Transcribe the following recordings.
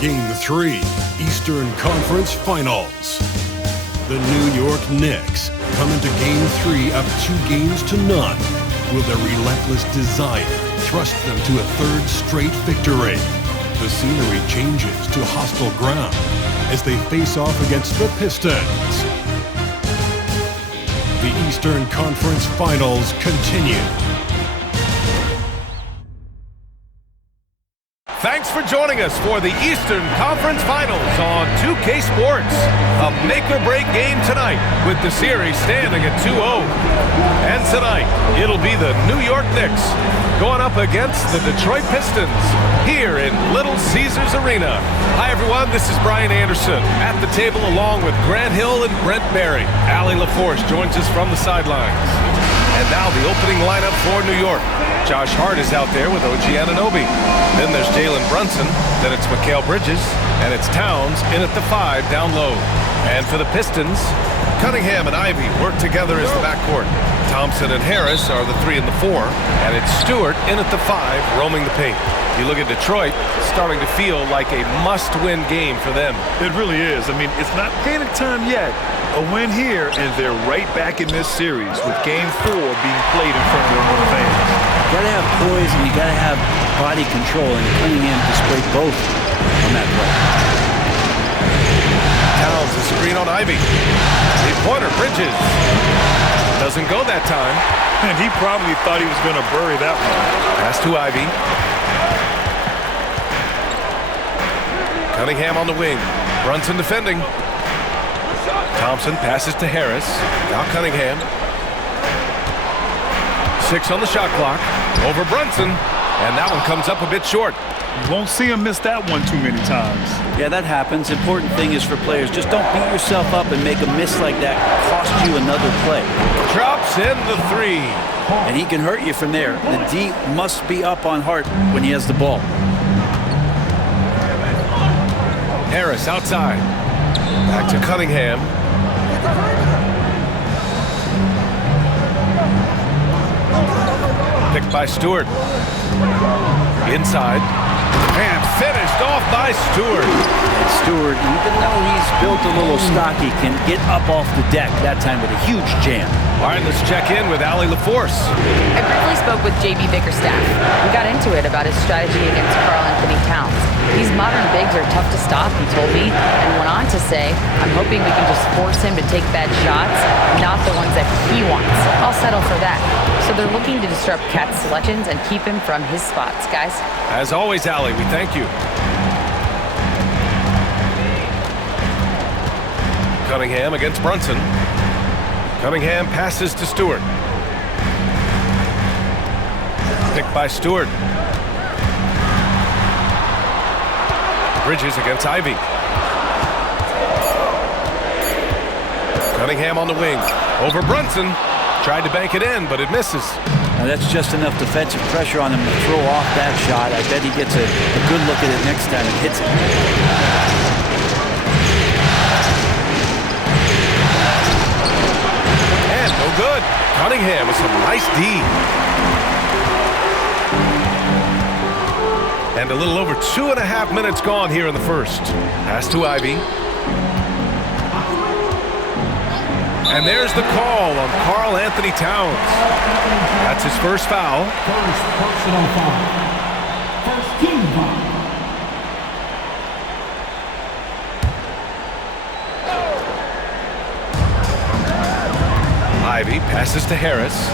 Game 3, Eastern Conference Finals. The New York Knicks come into Game 3 up 2-0. Will their relentless desire thrust them to a third straight victory? The scenery changes to hostile ground as they face off against the Pistons. The Eastern Conference Finals continue. Thanks for joining us for the Eastern Conference Finals on 2K Sports. A make-or-break game tonight with the series standing at 2-0. And tonight, it'll be the New York Knicks going up against the Detroit Pistons here in Little Caesars Arena. Hi, everyone. This is Brian Anderson at the table along with Grant Hill and Brent Barry. Allie LaForce joins us from the sidelines. And now the opening lineup for New York. Josh Hart is out there with OG Anunoby. Then there's Jalen Brunson. Then it's Mikal Bridges. And it's Towns in at the 5 down low. And for the Pistons, Cunningham and Ivy work together as the backcourt. Thompson and Harris are the 3 and the 4. And it's Stewart in at the 5 roaming the paint. You look at Detroit, starting to feel like a must-win game for them. It really is. I mean, it's not panic time yet. A win here, and they're right back in this series with Game 4 being played in front of their own fans. You gotta have poise and you gotta have body control, and Cunningham displayed both on that play. Towns, a screen on Ivy. Three-pointer, Bridges. Doesn't go that time. And he probably thought he was going to bury that one. Pass to Ivy. Cunningham on the wing. Brunson defending. Thompson passes to Harris. Now Cunningham. 6 on the shot clock. Over Brunson. And that one comes up a bit short. You won't see him miss that one too many times. Yeah, that happens. Important thing is for players, just don't beat yourself up and make a miss like that cost you another play. Drops in the 3. And he can hurt you from there. The D must be up on Hart when he has the ball. Harris outside. Back to Cunningham. Picked by Stewart. Inside. And finished off by Stewart. And Stewart, even though he's built a little stocky, can get up off the deck, that time with a huge jam. All right, let's check in with Allie LaForce. I briefly spoke with J.B. Bickerstaff. We got into it about his strategy against Karl Anthony Towns. These modern bigs are tough to stop, he told me, and went on to say, I'm hoping we can just force him to take bad shots, not the ones that he wants. I'll settle for that. So they're looking to disrupt Cat's selections and keep him from his spots, guys. As always, Allie, we thank you. Cunningham against Brunson. Cunningham passes to Stewart. Picked by Stewart. Bridges against Ivy. Cunningham on the wing. Over Brunson. Tried to bank it in, but it misses. Now that's just enough defensive pressure on him to throw off that shot. I bet he gets a good look at it next time and hits it. And no good. Cunningham with some nice D. And a little over 2.5 minutes gone here in the first. Pass to Ivy. And there's the call on Karl Anthony Towns. That's his first foul. First personal foul. First team foul. Ivy passes to Harris.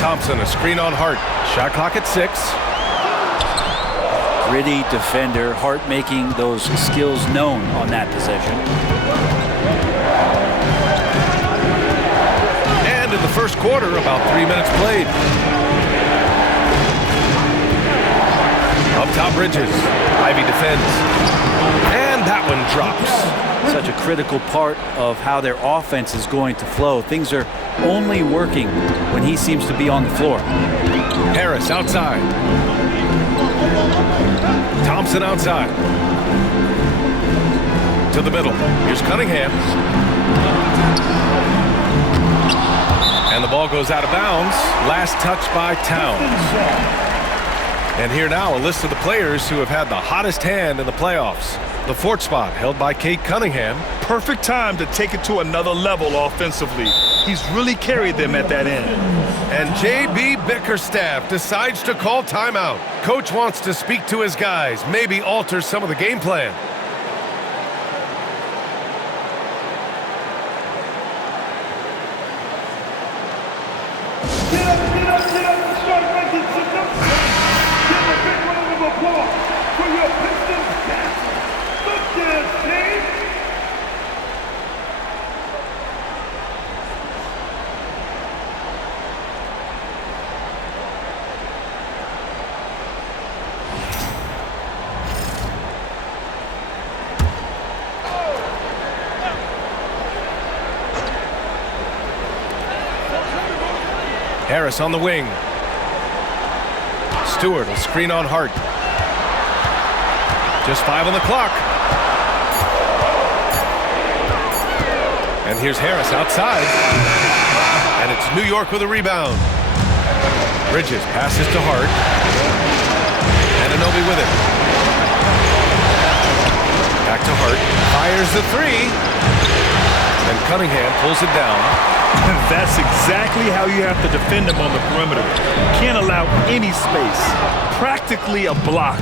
Thompson, a screen on Hart. Shot clock at 6. Gritty defender. Hart making those skills known on that possession. And in the first quarter, about 3 minutes played. Up top, Bridges. Ivy defends. And that one drops. Such a critical part of how their offense is going to flow. Things are only working when he seems to be on the floor. Harris outside. Thompson outside. To the middle. Here's Cunningham. And the ball goes out of bounds. Last touch by Towns. And here now, a list of the players who have had the hottest hand in the playoffs. The fourth spot held by Cade Cunningham. Perfect time to take it to another level offensively. He's really carried them at that end. And J.B. Bickerstaff decides to call timeout. Coach wants to speak to his guys, maybe alter some of the game plan. Start making some noise. Give a big round of applause for your Pistons dance. Look this, team. Harris on the wing. Stewart will screen on Hart. Just 5 on the clock. And here's Harris outside. And it's New York with a rebound. Bridges passes to Hart. Anunoby with it. Back to Hart. Fires the three. And Cunningham pulls it down. That's exactly how you have to defend him on the perimeter. Can't allow any space. Practically a block.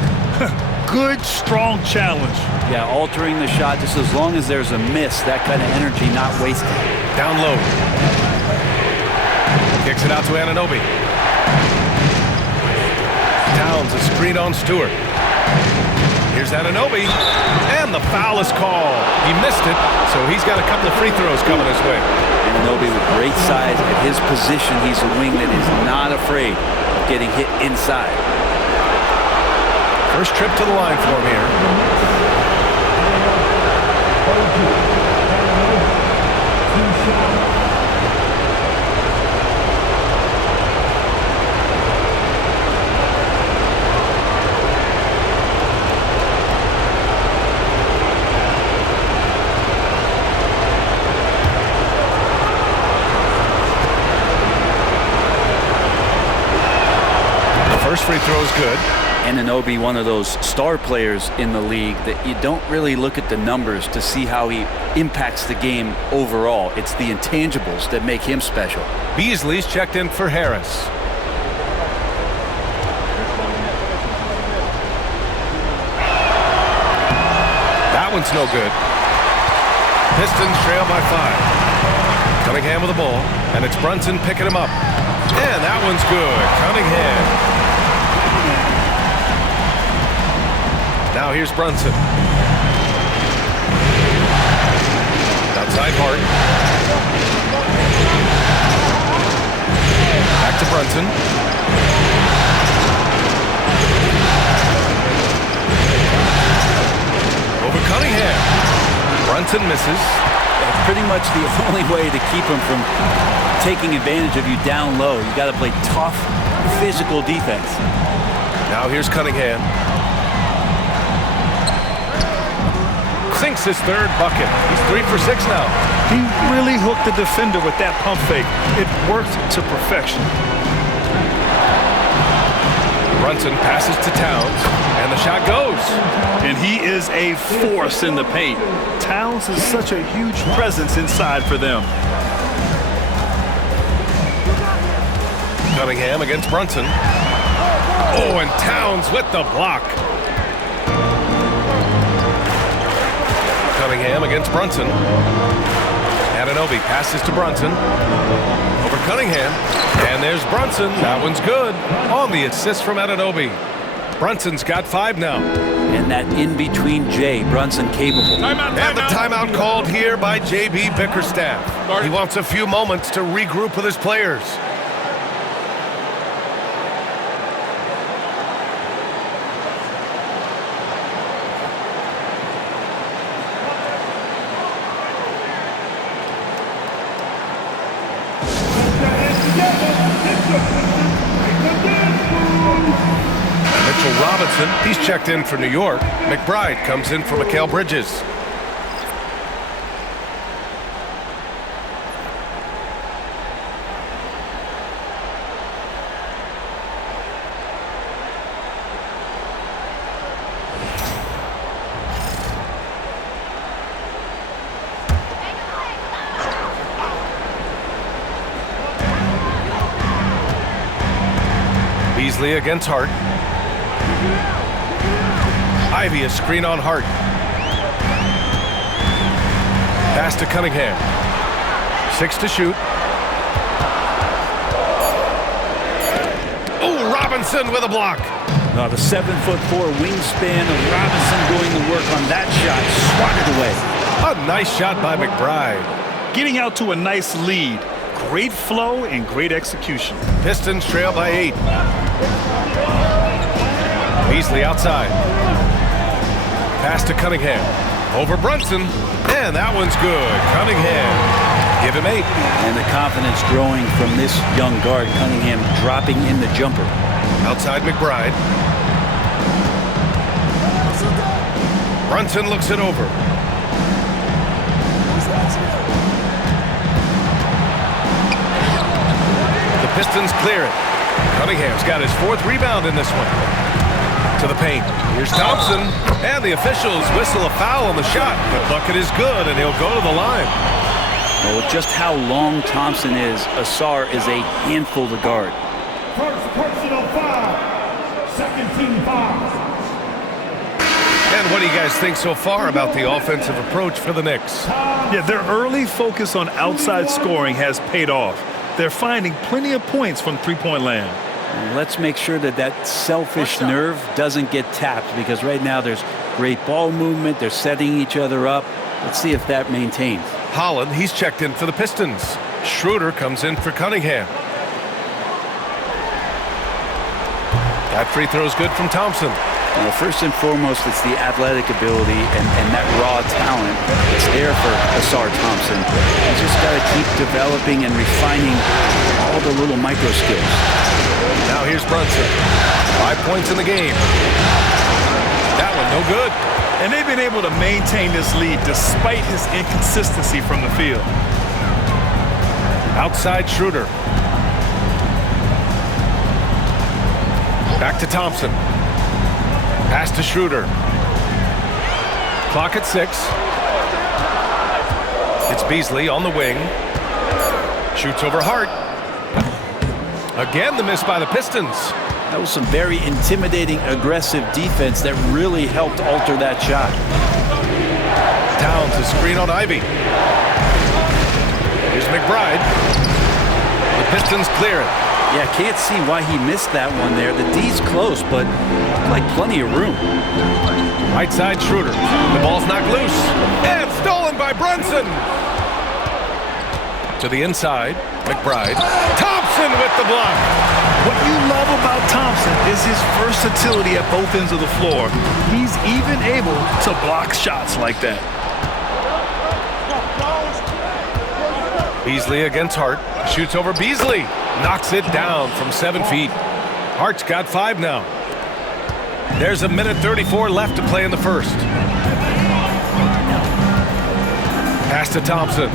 Good, strong challenge. Yeah, altering the shot just as long as there's a miss. That kind of energy not wasted. Down low. Kicks it out to Anunoby. Towns a screen on Stewart. Here's Anunoby. And the foul is called. He missed it, so he's got a couple of free throws coming his way. Anunoby with great size. At his position, he's a wing that is not afraid of getting hit inside. First trip to the line for him here. First free throw is good. Anunoby, one of those star players in the league that you don't really look at the numbers to see how he impacts the game overall. It's the intangibles that make him special. Beasley's checked in for Harris. That one's no good. Pistons trail by 5. Cunningham with the ball, and it's Brunson picking him up. And that one's good. Cunningham. Now here's Brunson. Outside Hart. Back to Brunson. Over Cunningham. Brunson misses. Pretty much the only way to keep him from taking advantage of you down low. You got to play tough, physical defense. Now here's Cunningham. Sinks his third bucket. He's 3 for 6 now. He really hooked the defender with that pump fake. It worked to perfection. Brunson passes to Towns, and the shot goes. And he is a force in the paint. Towns is such a huge presence inside for them. Cunningham against Brunson. Oh, and Towns with the block. Cunningham against Brunson. Anunoby passes to Brunson. Over Cunningham. And there's Brunson. That one's good. On the assist from Anunoby. Brunson's got 5 now. And that in-between J, Brunson capable. And the timeout called here by J.B. Bickerstaff. He wants a few moments to regroup with his players. Robinson, he's checked in for New York. McBride comes in for Mikal Bridges. Beasley against Hart. Ivy a screen on Hart. Pass to Cunningham. 6 to shoot. Oh, Robinson with a block. Now the 7'4" wingspan of Robinson doing the work on that shot. Swatted away. A nice shot by McBride. Getting out to a nice lead. Great flow and great execution. Pistons trail by 8. Beasley outside. Pass to Cunningham. Over Brunson. And that one's good. Cunningham. Give him 8. And the confidence growing from this young guard. Cunningham dropping in the jumper. Outside McBride. Brunson looks it over. The Pistons clear it. Cunningham's got his 4th rebound in this one. To the paint. Here's Thompson. And the officials whistle a foul on the shot. The bucket is good, and he'll go to the line. Well, with just how long Thompson is, Ausar is a handful to guard. First personal foul. Second team foul. And what do you guys think so far about the offensive approach for the Knicks? Yeah, their early focus on outside scoring has paid off. They're finding plenty of points from three-point land. Let's make sure that that selfish nerve doesn't get tapped, because right now there's great ball movement. They're setting each other up. Let's see if that maintains. Holland, he's checked in for the Pistons. Schroeder comes in for Cunningham. That free throw is good from Thompson. Well, first and foremost, it's the athletic ability and that raw talent. It's there for Ausar Thompson. He's just got to keep developing and refining all the little micro skills. Now here's Brunson. 5 points in the game. That one no good. And they've been able to maintain this lead despite his inconsistency from the field. Outside Schroeder. Back to Thompson. Pass to Schroeder. Clock at 6. It's Beasley on the wing. Shoots over Hart. Again, the miss by the Pistons. That was some very intimidating, aggressive defense that really helped alter that shot. Towns to screen on Ivy. Here's McBride. The Pistons clear it. Yeah, can't see why he missed that one there. The D's close, but like plenty of room. Right side Schroeder. The ball's knocked loose. And stolen by Brunson. To the inside, McBride. Thompson with the block. What you love about Thompson is his versatility at both ends of the floor. He's even able to block shots like that. Beasley against Hart. Shoots over Beasley. Knocks it down from 7 feet. Hart's got 5 now. There's a minute 34 left to play in the first. Pass to Thompson.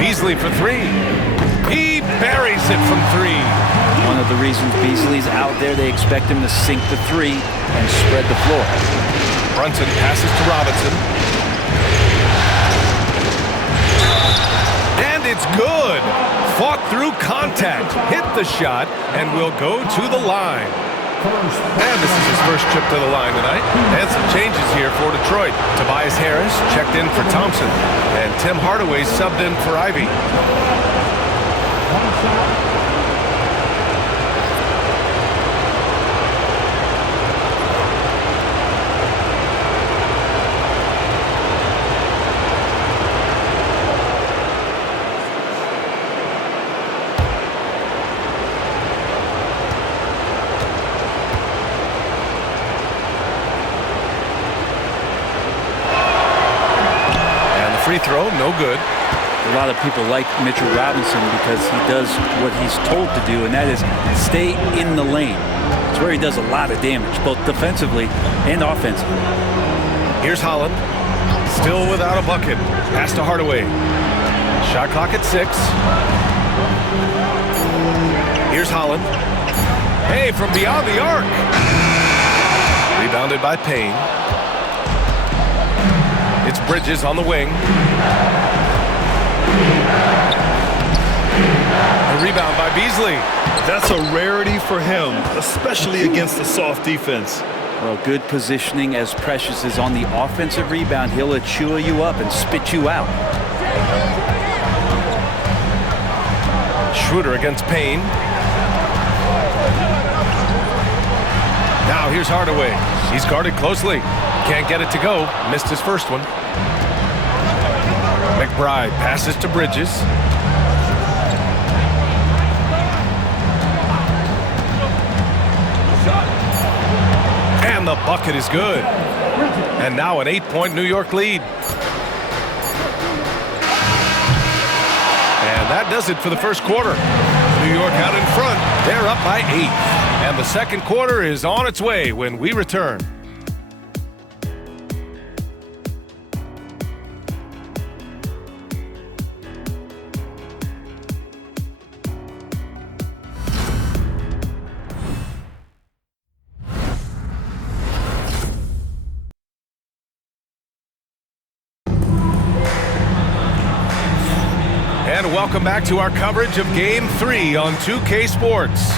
Beasley for 3. He buries it from 3. One of the reasons Beasley's out there, they expect him to sink the 3 and spread the floor. Brunson passes to Robinson. And it's good. Fought through contact, hit the shot, and will go to the line. And this is his first trip to the line tonight. And some changes here for Detroit. Tobias Harris checked in for Thompson. And Tim Hardaway subbed in for Ivy. Free throw, no good. A lot of people like Mitchell Robinson because he does what he's told to do, and that is stay in the lane. It's where he does a lot of damage, both defensively and offensively. Here's Holland, still without a bucket. Pass to Hardaway. Shot clock at 6. Here's Holland. Hey, from beyond the arc. Rebounded by Payne. It's Bridges on the wing. The rebound by Beasley. That's a rarity for him, especially against a soft defense. Well, good positioning. As Precious is on the offensive rebound, he'll chew you up and spit you out. Schroeder against Payne. Now here's Hardaway. He's guarded closely. Can't get it to go. Missed his first one. McBride passes to Bridges. And the bucket is good. And now an 8-point New York lead. And that does it for the first quarter. New York out in front. They're up by 8. And the second quarter is on its way when we return. And welcome back to our coverage of Game 3 on 2K Sports.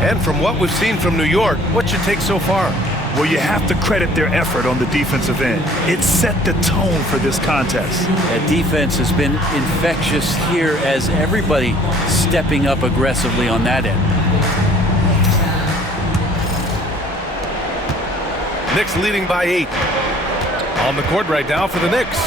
And from what we've seen from New York, what's your take so far? Well, you have to credit their effort on the defensive end. It set the tone for this contest. That defense has been infectious here as everybody stepping up aggressively on that end. Knicks leading by 8. On the court right now for the Knicks.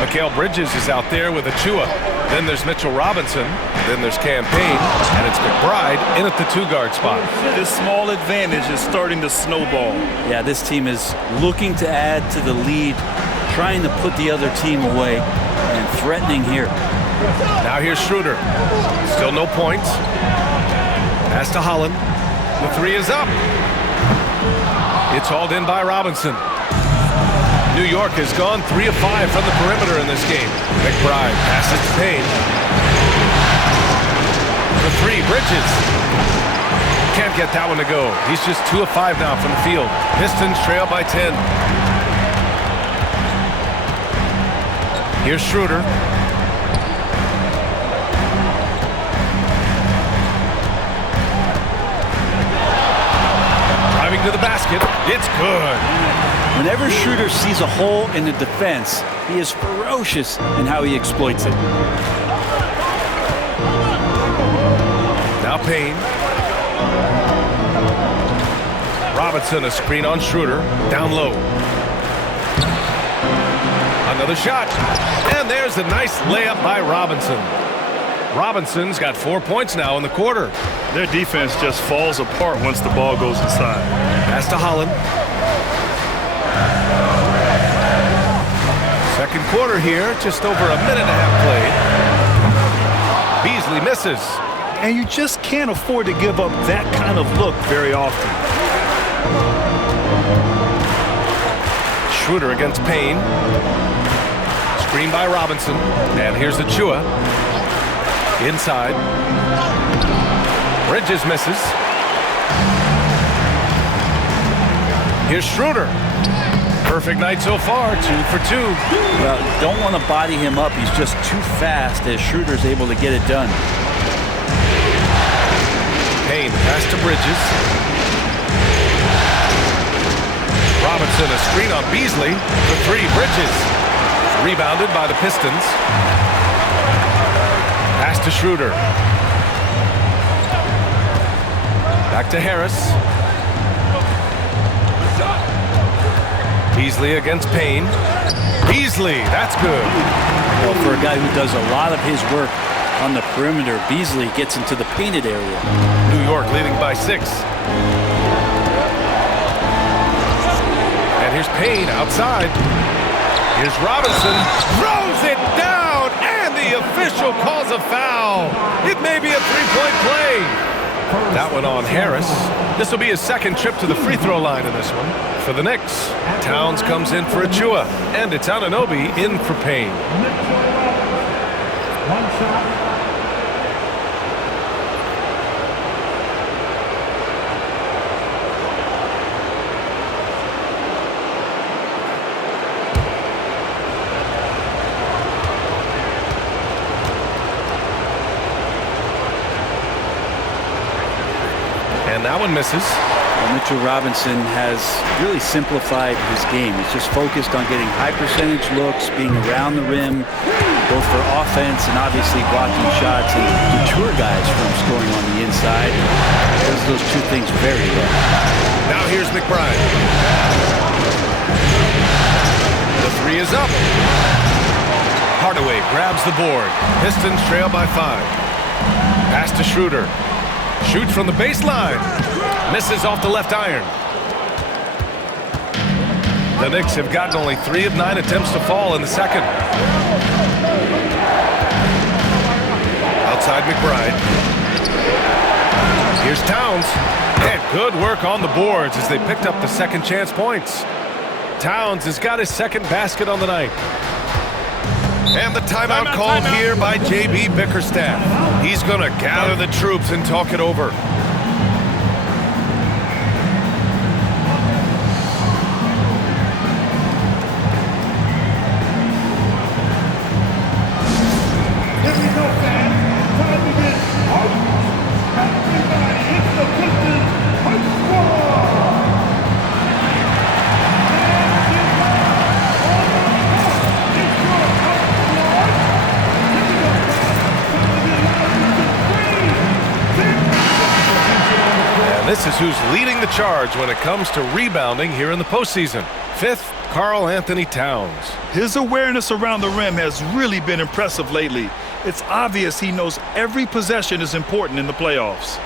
Mikal Bridges is out there with Achua. Then there's Mitchell Robinson. Then there's Campaign. And it's McBride in at the 2-guard spot. This small advantage is starting to snowball. Yeah, this team is looking to add to the lead, trying to put the other team away, and threatening here. Now here's Schroeder. Still no points. Pass to Holland. The 3 is up. It's hauled in by Robinson. New York has gone 3 of 5 from the perimeter in this game. McBride passes to Payne. The 3, Bridges. Can't get that one to go. He's just 2 of 5 now from the field. Pistons trail by 10. Here's Schroeder. Driving to the basket. It's good. Whenever Schroeder sees a hole in the defense, he is ferocious in how he exploits it. Now Payne. Robinson, a screen on Schroeder. Down low. Another shot. And there's a nice layup by Robinson. Robinson's got 4 points now in the quarter. Their defense just falls apart once the ball goes inside. Pass to Holland. Second quarter here, just over a minute and a half played. Beasley misses. And you just can't afford to give up that kind of look very often. Schroeder against Payne. Screen by Robinson. And here's Achua. Inside. Bridges misses. Here's Schroeder. Perfect night so far, 2 for 2. Well, don't want to body him up. He's just too fast as Schroeder's able to get it done. Payne pass to Bridges. Robinson, a screen on Beasley. The 3, Bridges. Rebounded by the Pistons. Pass to Schroeder. Back to Harris. Beasley against Payne. Beasley, that's good. Well, for a guy who does a lot of his work on the perimeter, Beasley gets into the painted area. New York leading by 6. And here's Payne outside. Here's Robinson. Throws it down, and the official calls a foul. It may be a 3-point play. That one on Harris. This will be his second trip to the free throw line in this one. For the Knicks, Towns comes in for Achua, and it's Anunoby in for Payne. One shot. and that one misses. Well, Mitchell Robinson has really simplified his game. He's just focused on getting high percentage looks, being around the rim, both for offense and obviously blocking shots, and deter guys from scoring on the inside. He does those two things very well. Now here's McBride. The three is up. Hardaway grabs the board. Pistons trail by 5. Pass to Schroeder. Shoots from the baseline. Misses off the left iron. The Knicks have gotten only 3 of 9 attempts to fall in the second. Outside McBride. Here's Towns. And good work on the boards as they picked up the second chance points. Towns has got his second basket on the night. And the timeout called here by J.B. Bickerstaff. He's going to gather the troops and talk it over. Here we go, fans. Time to get hyped. Everybody, it's the Pistons Hype Squad. And this is who's leading the charge when it comes to rebounding here in the postseason. 5th, Karl Anthony Towns. His awareness around the rim has really been impressive lately. It's obvious he knows every possession is important in the playoffs.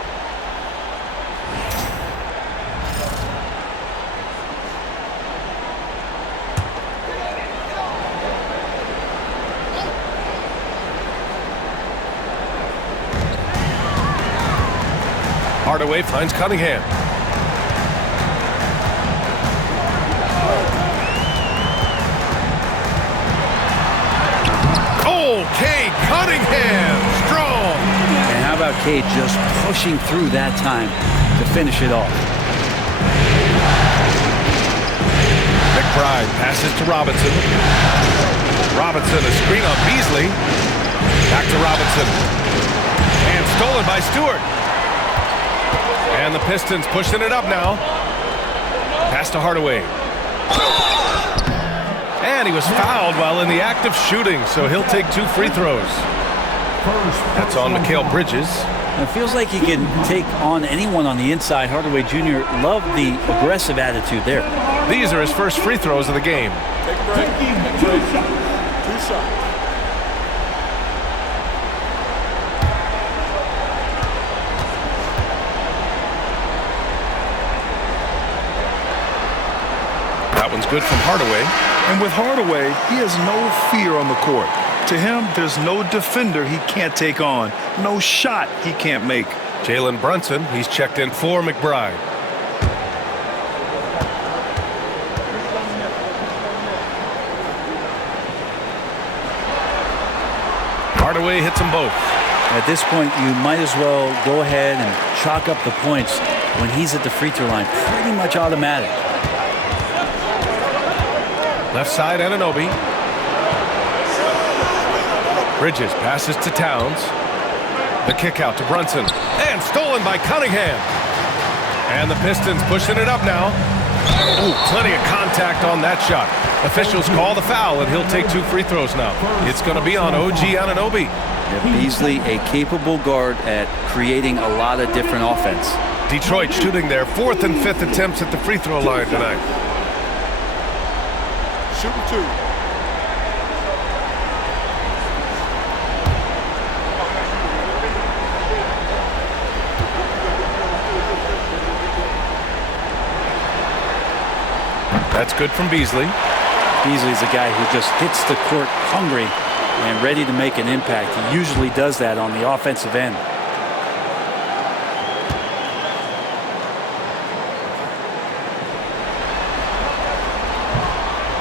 Hardaway finds Cunningham. Oh, Cade Cunningham, strong. And how about Cade just pushing through that time to finish it off? McBride passes to Robinson. Robinson, a screen on Beasley. Back to Robinson. And stolen by Stewart. And the Pistons pushing it up now. Pass to Hardaway. And he was fouled while in the act of shooting, so he'll take 2 free throws. That's on Mikal Bridges. And it feels like he can take on anyone on the inside. Hardaway Jr. loved the aggressive attitude there. These are his first free throws of the game. Taking 2 shots. 2 shots. That one's good from Hardaway. And with Hardaway, he has no fear on the court. To him, there's no defender he can't take on, no shot he can't make. Jalen Brunson, he's checked in for McBride. Hardaway hits them both. At this point, you might as well go ahead and chalk up the points when he's at the free throw line. Pretty much automatic. Left side, Anunoby. Bridges passes to Towns. The kick out to Brunson. And stolen by Cunningham. And the Pistons pushing it up now. Ooh, plenty of contact on that shot. Officials call the foul, and he'll take 2 free throws now. It's going to be on OG Anunoby. Yeah, Beasley, a capable guard at creating a lot of different offense. Detroit shooting their 4th and 5th attempts at the free throw line tonight. Shooting 2. That's good from Beasley. Beasley's a guy who just hits the court hungry and ready to make an impact. He usually does that on the offensive end.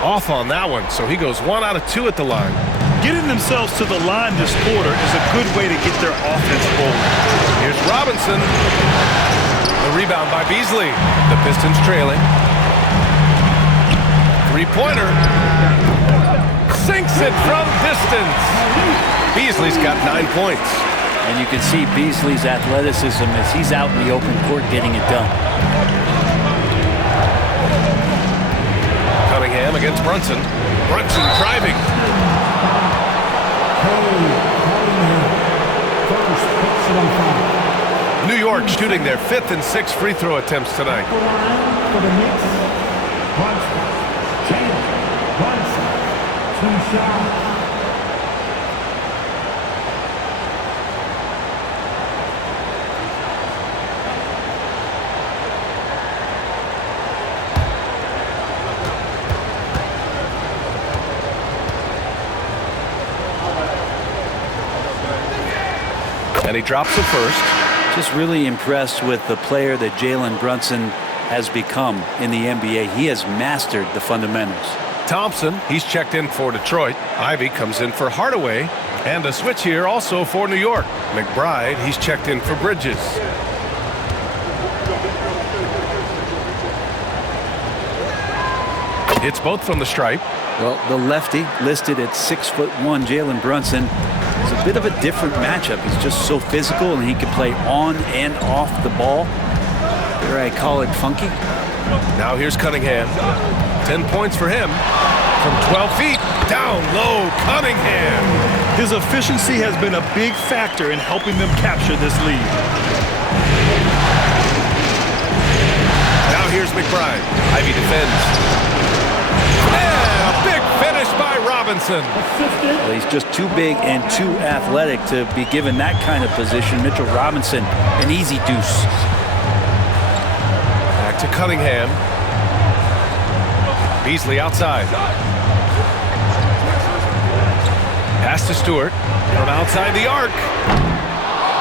Off on that one, so he goes 1 out of 2 at the line. Getting themselves to the line this quarter is a good way to get their offense rolling. Here's Robinson. The rebound by Beasley. The Pistons trailing. Three-pointer. Sinks it from distance. Beasley's got 9 points. And you can see Beasley's athleticism as he's out in the open court getting it done. Cunningham against Brunson. Brunson driving. New York shooting their 5th and 6th free throw attempts tonight. For the Knicks, Brunson. Jalen Brunson. 2 shots. And he drops the first. Just really impressed with the player that Jalen Brunson has become in the NBA. He has mastered the fundamentals. Thompson, he's checked in for Detroit. Ivy comes in for Hardaway. And a switch here also for New York. McBride, he's checked in for Bridges. It's both from the stripe. Well, the lefty listed at 6'1", Jalen Brunson, is a bit of a different matchup. He's just so physical, and he can play on and off the ball. Here I call it funky. Now here's Cunningham. 10 points for him. From 12 feet, down low, Cunningham. His efficiency has been a big factor in helping them capture this lead. Now here's McBride. Ivy defends. And a big finish by Robinson. Well, he's just too big and too athletic to be given that kind of position. Mitchell Robinson, an easy deuce. Back to Cunningham. Beasley outside. Pass to Stewart from outside the arc.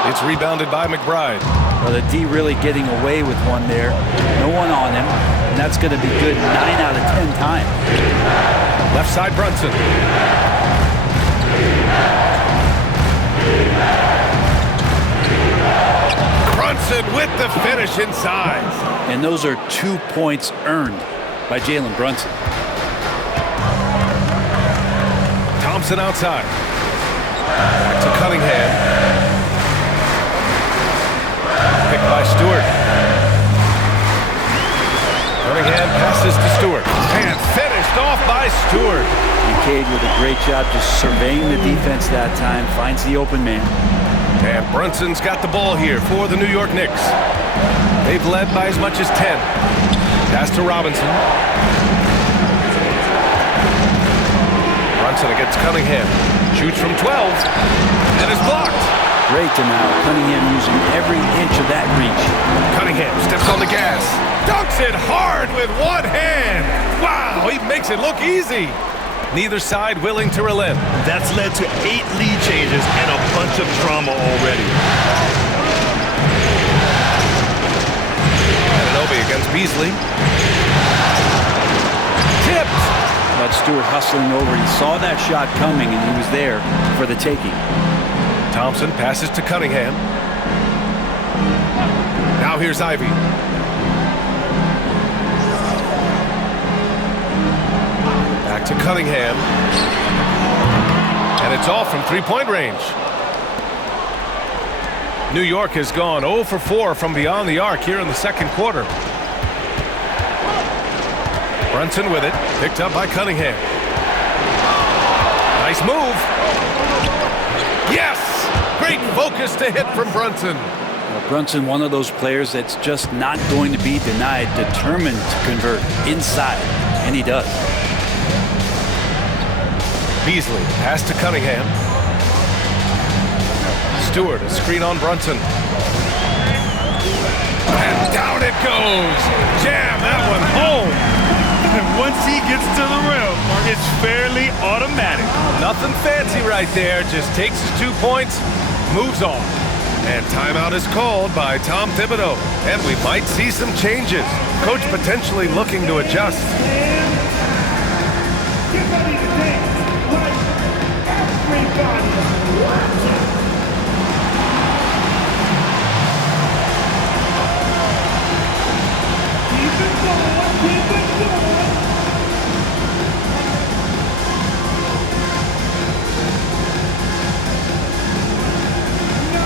It's rebounded by McBride. Well, the D really getting away with one there. No one on him, and that's going to be good 9 out of 10 times. Left side Brunson. Brunson with the finish inside. And those are 2 points earned by Jalen Brunson. Thompson outside. Back to Cunningham. Picked by Stewart. Cunningham passes to Stewart. And finished off by Stewart. Cade with a great job just surveying the defense that time. Finds the open man. And Brunson's got the ball here for the New York Knicks. They've led by as much as 10. Pass to Robinson. Brunson against Cunningham. Shoots from 12. And is blocked. Great to now. Cunningham using every inch of that reach. Cunningham steps on the gas. Dunks it hard with one hand. Wow, he makes it look easy. Neither side willing to relent. That's led to 8 lead changes and a bunch of drama already. Anunoby against Beasley. Tipped. But Stewart hustling over. He saw that shot coming, and he was there for the taking. Thompson passes to Cunningham. Now here's Ivy. Back to Cunningham. And it's off from three-point range. New York has gone 0 for 4 from beyond the arc here in the second quarter. Brunson with it. Picked up by Cunningham. Nice move. Yes! Great focus to hit from Brunson. Well, Brunson, one of those players that's just not going to be denied, determined to convert inside, and he does. Beasley, pass to Cunningham. Stewart, a screen on Brunson. And down it goes. Jam that one home. And once he gets to the rim, it's fairly automatic. Nothing fancy right there. Just takes his 2 points, moves on. And timeout is called by Tom Thibodeau. And we might see some changes. Coach potentially looking to adjust. Get ready to dance like everybody watching. Keep it going, keep it going. No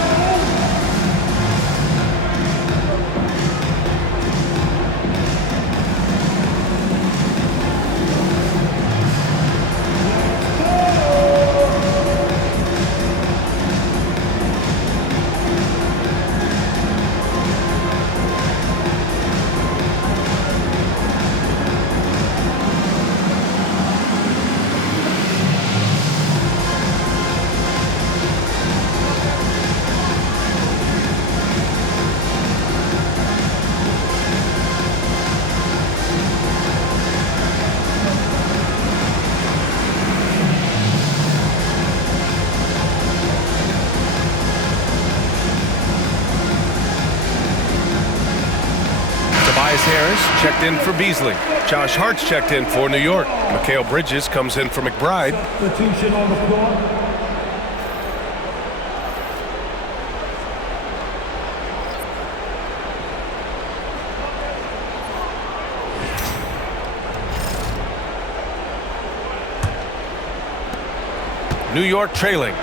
Tobias Harris checked in for Beasley. Josh Hart's checked in for New York. Mikal Bridges comes in for McBride. Substitution on the floor. New York trailing.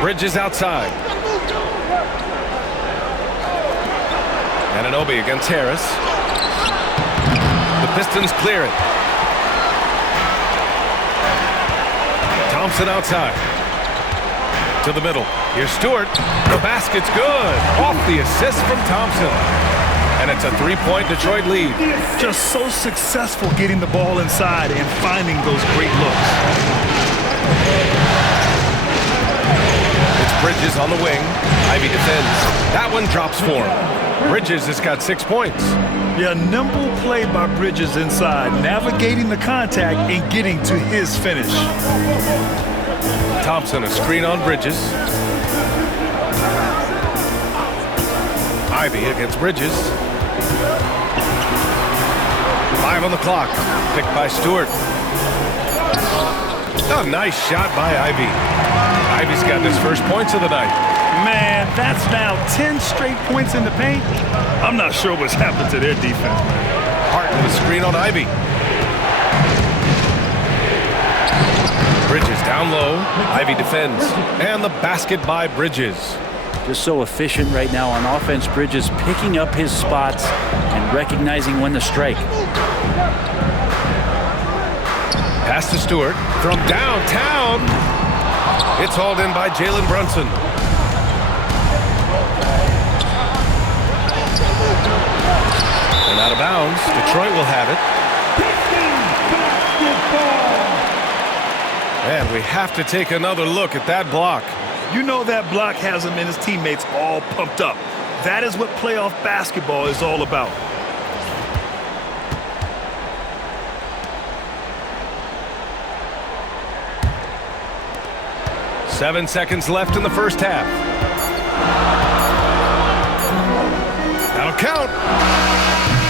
Bridges outside. Anunoby against Harris. The Pistons clear it. Thompson outside. To the middle. Here's Stewart. The basket's good. Off the assist from Thompson. And it's a three-point Detroit lead. Just so successful getting the ball inside and finding those great looks. It's Bridges on the wing. Ivy defends. That one drops for him. Bridges has got 6 points. Yeah, nimble play by Bridges inside, navigating the contact and getting to his finish. Thompson, a screen on Bridges. Ivy against Bridges. 5 on the clock. Picked by Stewart. A nice shot by Ivy. Ivy's got his first points of the night. Man, that's now 10 straight points in the paint. I'm not sure what's happened to their defense. Hart with a screen on Ivy. Bridges down low. Ivy defends. And the basket by Bridges. Just so efficient right now on offense. Bridges picking up his spots and recognizing when to strike. Pass to Stewart from downtown. It's hauled in by Jalen Brunson. And out of bounds. Detroit will have it. And we have to take another look at that block. You know that block has him and his teammates all pumped up. That is what playoff basketball is all about. Seven seconds left in the first half. That'll count.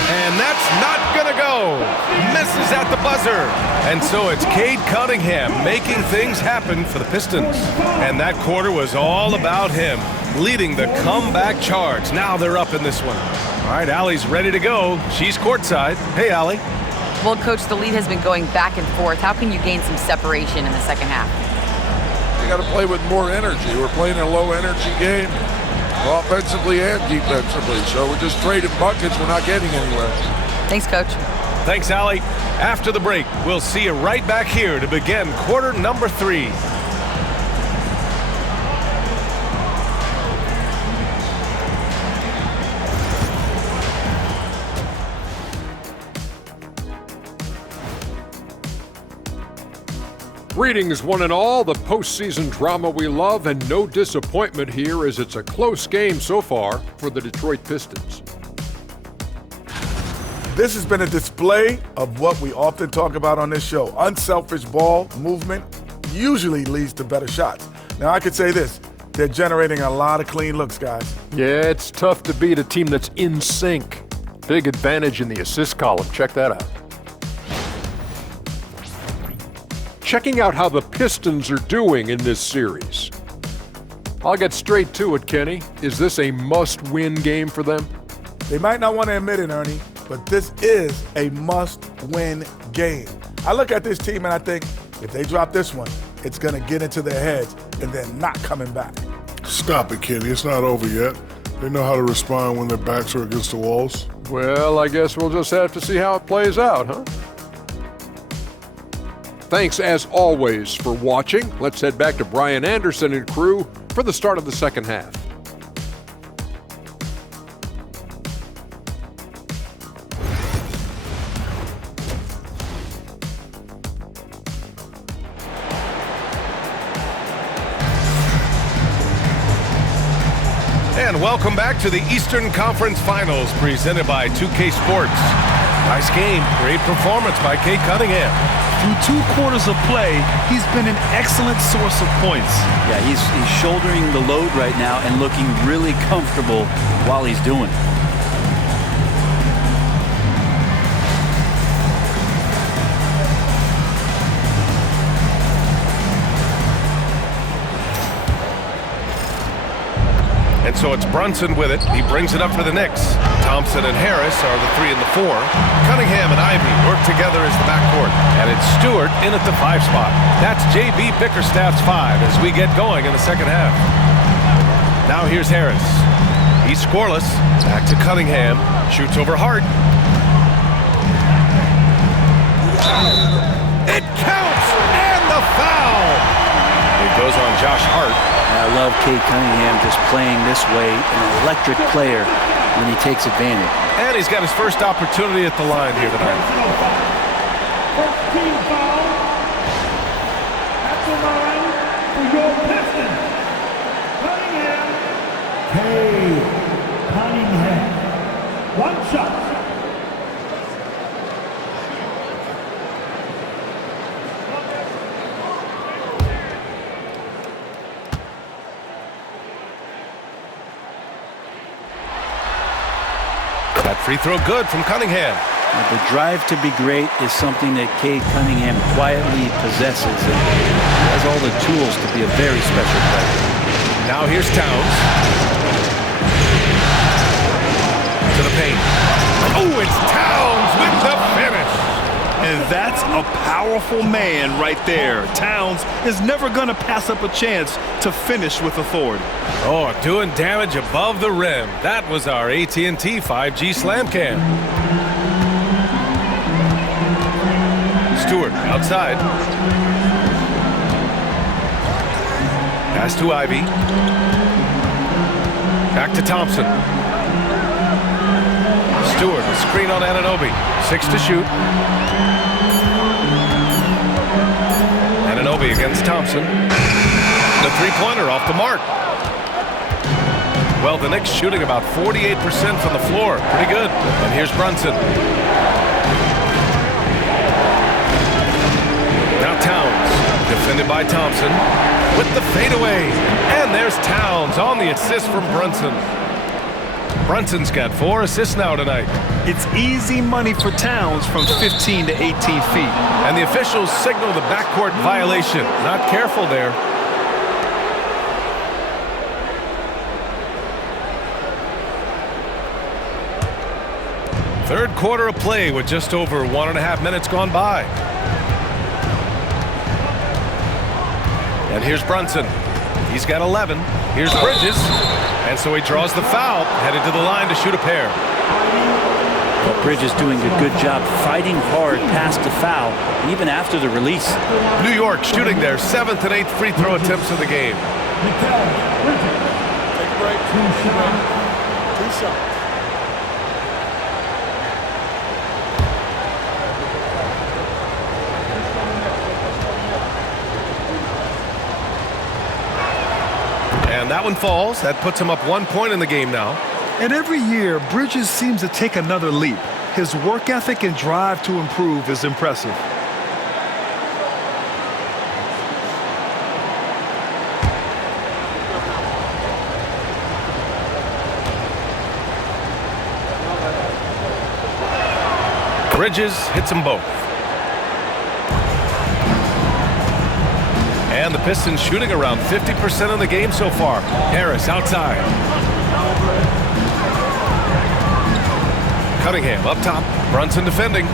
And that's not going to go. Misses at the buzzer. And so it's Cade Cunningham making things happen for the Pistons. And that quarter was all about him, leading the comeback charge. Now they're up in this one. All right, Allie's ready to go. She's courtside. Hey, Allie. Well, Coach, the lead has been going back and forth. How can you gain some separation in the second half? You got to play with more energy. We're playing a low-energy game, offensively and defensively. So we're just trading buckets. We're not getting anywhere. Thanks, Coach. Thanks, Allie. After the break, we'll see you right back here to begin quarter number 3. Greetings, one and all. The postseason drama we love, and no disappointment here as it's a close game so far for the Detroit Pistons. This has been a display of what we often talk about on this show. Unselfish ball movement usually leads to better shots. Now, I could say this. They're generating a lot of clean looks, guys. Yeah, it's tough to beat a team that's in sync. Big advantage in the assist column. Check that out. Checking out how the Pistons are doing in this series. I'll get straight to it, Kenny. Is this a must-win game for them? They might not want to admit it, Ernie, but this is a must-win game. I look at this team and I think, if they drop this one, it's going to get into their heads and they're not coming back. Stop it, Kenny. It's not over yet. They know how to respond when their backs are against the walls. Well, I guess we'll just have to see how it plays out, huh? Thanks, as always, for watching. Let's head back to Brian Anderson and crew for the start of the second half. And welcome back to the Eastern Conference Finals presented by 2K Sports. Nice game, great performance by Cade Cunningham. Through 2 quarters of play, he's been an excellent source of points. Yeah, he's shouldering the load right now and looking really comfortable while he's doing it. And so it's Brunson with it. He brings it up for the Knicks. Thompson and Harris are the 3 and the 4. Cunningham and Ivy work together as the backcourt. And it's Stewart in at the 5 spot. That's J.B. Bickerstaff's 5 as we get going in the second half. Now here's Harris. He's scoreless. Back to Cunningham. Shoots over Hart. It counts! And the foul! It goes on Josh Hart. I love Cade Cunningham just playing this way, an electric player when he takes advantage. And he's got his first opportunity at the line here tonight. First team foul at the line for your Pistons. Cunningham. Cade Cunningham. 1 shot. That free throw good from Cunningham. The drive to be great is something that Cade Cunningham quietly possesses, and has all the tools to be a very special player. Now here's Towns. To the paint. Oh, it's Towns with the finish. And that's a powerful man right there. Towns is never going to pass up a chance to finish with authority. Oh, doing damage above the rim. That was our AT&T 5G Slam Cam. Stewart outside. Pass to Ivy. Back to Thompson. Stewart, a screen on Anunoby. 6 to shoot. Anunoby against Thompson. The three-pointer off the mark. Well, the Knicks shooting about 48% from the floor. Pretty good. And here's Brunson. Now Towns, defended by Thompson, with the fadeaway. And there's Towns on the assist from Brunson. Brunson's got 4 assists now tonight. It's easy money for Towns from 15 to 18 feet. And the officials signal the backcourt violation. Not careful there. Third quarter of play with just over 1.5 minutes gone by. And here's Brunson. He's got 11. Here's Bridges. And so he draws the foul, headed to the line to shoot a pair. Well, Bridges doing a good job fighting hard past the foul, even after the release. New York shooting their 7th and 8th free throw attempts of the game. Take a break. 2 shots. And that one falls. That puts him up 1 point in the game now. And every year, Bridges seems to take another leap. His work ethic and drive to improve is impressive. Bridges hits them both. And the Pistons shooting around 50% of the game so far. Harris outside. Cunningham up top. Brunson defending.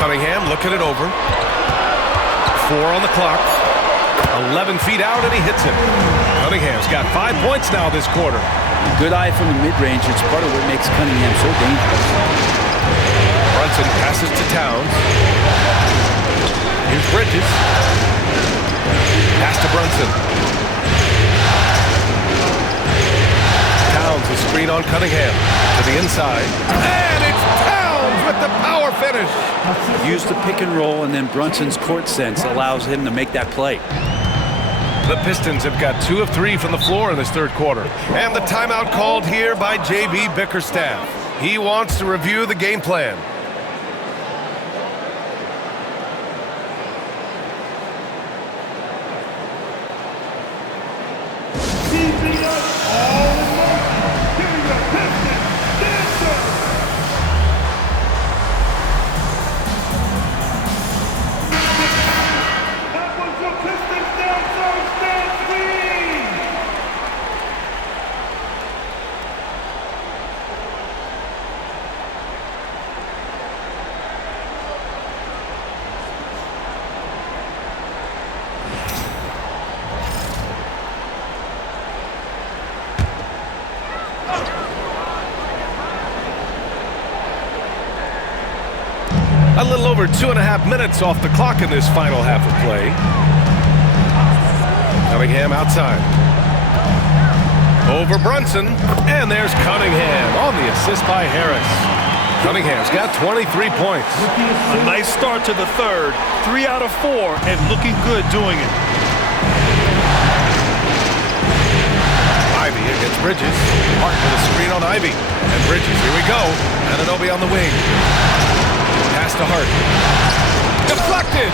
Cunningham looking it over. 4 on the clock. 11 feet out and he hits it. Cunningham's got 5 points now this quarter. Good eye from the mid-range. It's part of what makes Cunningham so dangerous. Brunson passes to Towns. Here's Bridges. Pass to Brunson. Towns a screen on Cunningham to the inside. And it's Towns with the power finish. Use the pick and roll, and then Brunson's court sense allows him to make that play. The Pistons have got 2 of 3 from the floor in this third quarter. And the timeout called here by J.B. Bickerstaff. He wants to review the game plan. A little over 2.5 minutes off the clock in this final half of play. Cunningham outside. Over Brunson, and there's Cunningham on the assist by Harris. Cunningham's got 23 points. A nice start to the third. 3 out of 4, and looking good doing it. Ivy against Bridges. Hart with a screen on Ivy. And Bridges, here we go. Anunoby on the wing. Pass to Hart. Deflected!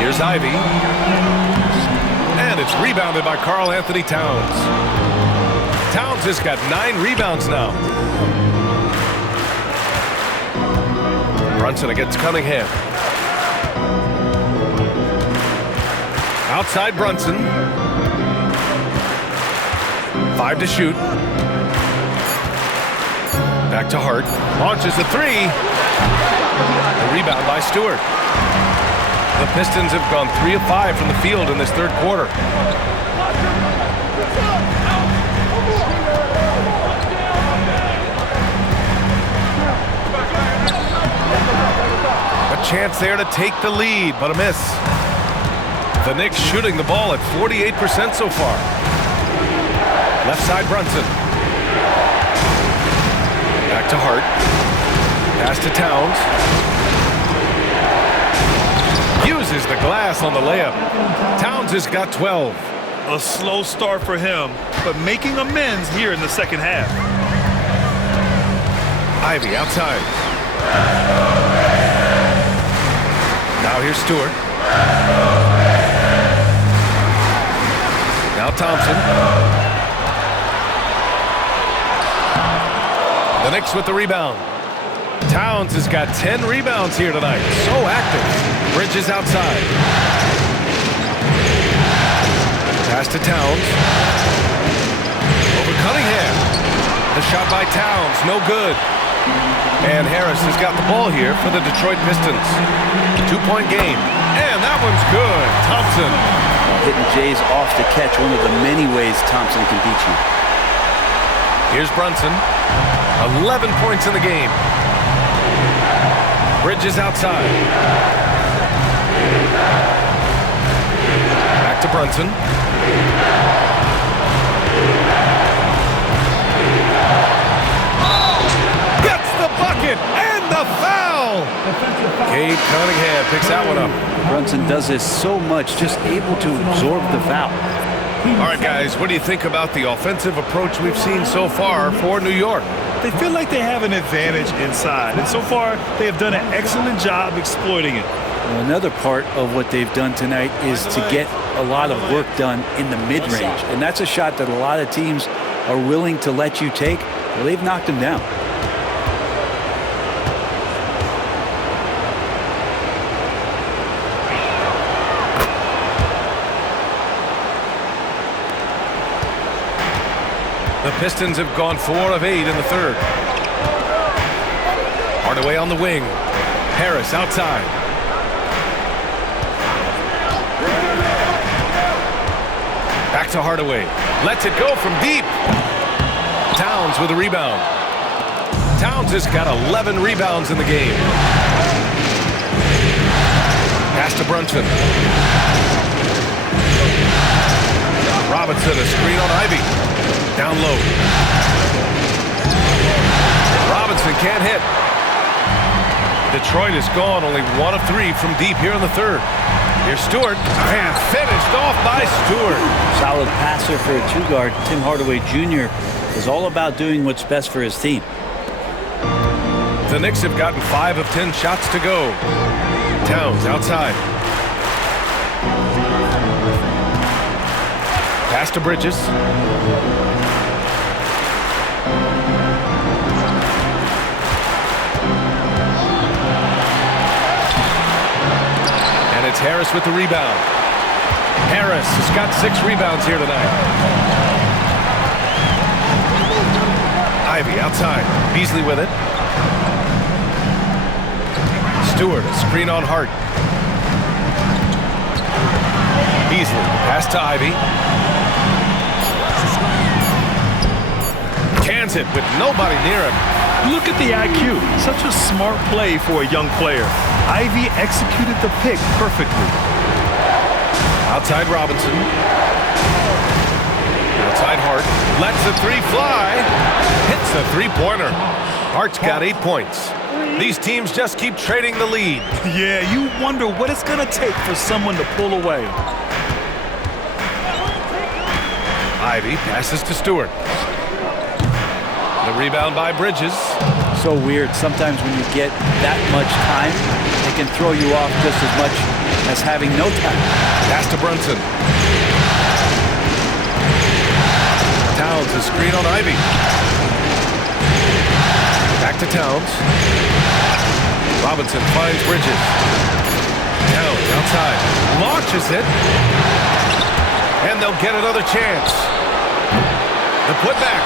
Here's Ivy. And it's rebounded by Karl Anthony Towns. Towns has got 9 rebounds now. Brunson against Cunningham. Outside Brunson. 5 to shoot. Back to Hart. Launches a 3. A rebound by Stewart. The Pistons have gone 3 of 5 from the field in this third quarter. A chance there to take the lead, but a miss. The Knicks shooting the ball at 48% so far. Left side Brunson. Back to Hart. Pass to Towns. Uses the glass on the layup. Towns has got 12. A slow start for him, but making amends here in the second half. Ivy outside. Now here's Stewart. Now Thompson. The Knicks with the rebound. Towns has got 10 rebounds here tonight. So active. Bridges outside. Pass to Towns. Over Cunningham. The shot by Towns, no good. And Harris has got the ball here for the Detroit Pistons. 2-point game. And that one's good. Thompson. Hitting Jays off the catch, one of the many ways Thompson can beat you. Here's Brunson. 11 points in the game. Bridges outside. Back to Brunson. Gets the bucket and the foul. Cade Cunningham picks that one up. Brunson does this so much, just able to absorb the foul. All right, guys, what do you think about the offensive approach we've seen so far for New York? They feel like they have an advantage inside, and so far they have done an excellent job exploiting it. Well, another part of what they've done tonight is to get a lot of work done in the mid-range, and that's a shot that a lot of teams are willing to let you take. Well, they've knocked them down. The Pistons have gone 4 of 8 in the third. Hardaway on the wing. Harris outside. Back to Hardaway. Lets it go from deep. Towns with a rebound. Towns has got 11 rebounds in the game. Pass to Brunson. Robinson, a screen on Ivy. Down low. Robinson can't hit. Detroit is gone only 1 of 3 from deep here in the third. Here's Stewart, and finished off by Stewart. Solid passer for a 2-guard. Tim Hardaway Jr. is all about doing what's best for his team. The Knicks have gotten 5 of 10 shots to go. Towns outside. Pass to Bridges. And it's Harris with the rebound. Harris has got 6 rebounds here tonight. Ivy outside. Beasley with it. Stewart, a screen on Hart. Beasley, pass to Ivy. Cans it with nobody near him. Look at the IQ. Such a smart play for a young player. Ivy executed the pick perfectly. Outside Robinson. Outside Hart. Lets the three fly. Hits the three-pointer. Hart's got 8 points. These teams just keep trading the lead. Yeah, you wonder what it's going to take for someone to pull away. Ivy passes to Stewart. The rebound by Bridges. So weird. Sometimes when you get that much time, it can throw you off just as much as having no time. Pass to Brunson. Towns is screen on Ivy. Back to Towns. Robinson finds Bridges. Towns outside. Launches it. And they'll get another chance. The putback.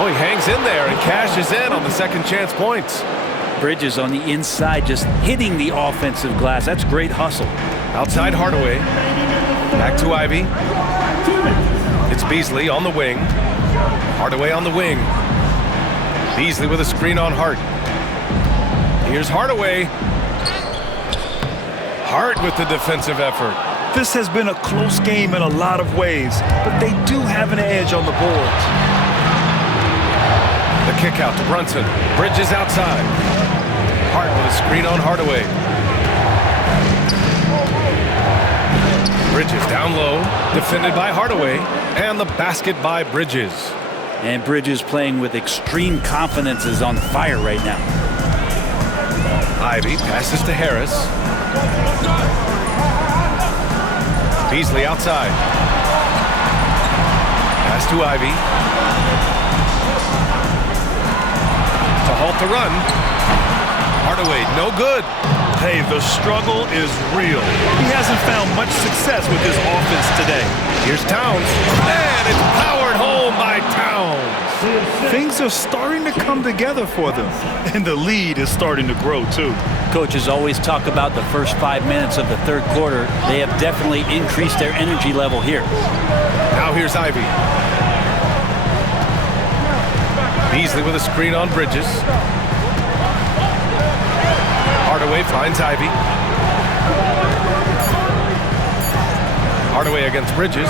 Oh, he hangs in there and cashes in on the second chance points. Bridges on the inside just hitting the offensive glass. That's great hustle. Outside Hardaway. Back to Ivy. It's Beasley on the wing. Hardaway on the wing. Beasley with a screen on Hart. Here's Hardaway. Hart with the defensive effort. This has been a close game in a lot of ways, but they do have an edge on the boards. The kick out to Brunson. Bridges outside. Hart with a screen on Hardaway. Bridges down low. Defended by Hardaway. And the basket by Bridges. And Bridges playing with extreme confidence is on fire right now. Ivy passes to Harris. Beasley outside. Pass to Ivy. To halt the run. Hardaway, no good. Hey, the struggle is real. He hasn't found much success with his offense today. Here's Towns. And it's powered home by Towns. Things are starting to come together for them. And the lead is starting to grow, too. Coaches always talk about the first 5 minutes of the third quarter. They have definitely increased their energy level here. Now here's Ivy. Beasley with a screen on Bridges. Hardaway finds Ivy. Hardaway against Bridges.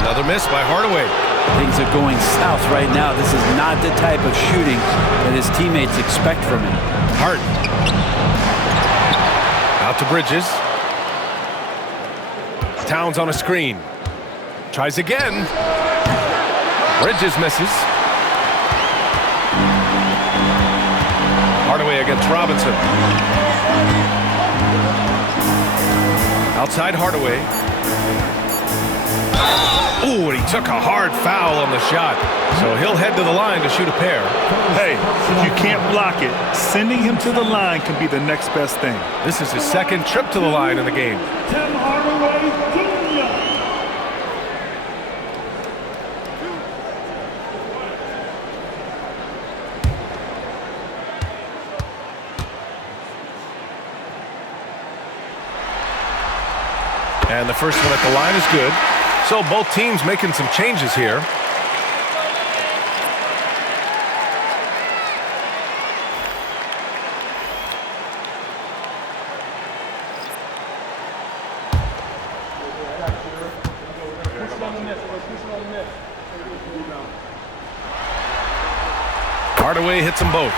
Another miss by Hardaway. Things are going south right now. This is not the type of shooting that his teammates expect from him. Hart. Out to Bridges. Towns on a screen. Tries again. Bridges misses. Hardaway against Robinson. Outside Hardaway. Ooh, and he took a hard foul on the shot. So he'll head to the line to shoot a pair. Hey, if you can't block it, sending him to the line can be the next best thing. This is his second trip to the line in the game. Tim Hardaway Jr. And the first one at the line is good. So both teams making some changes here. Hardaway hits them both.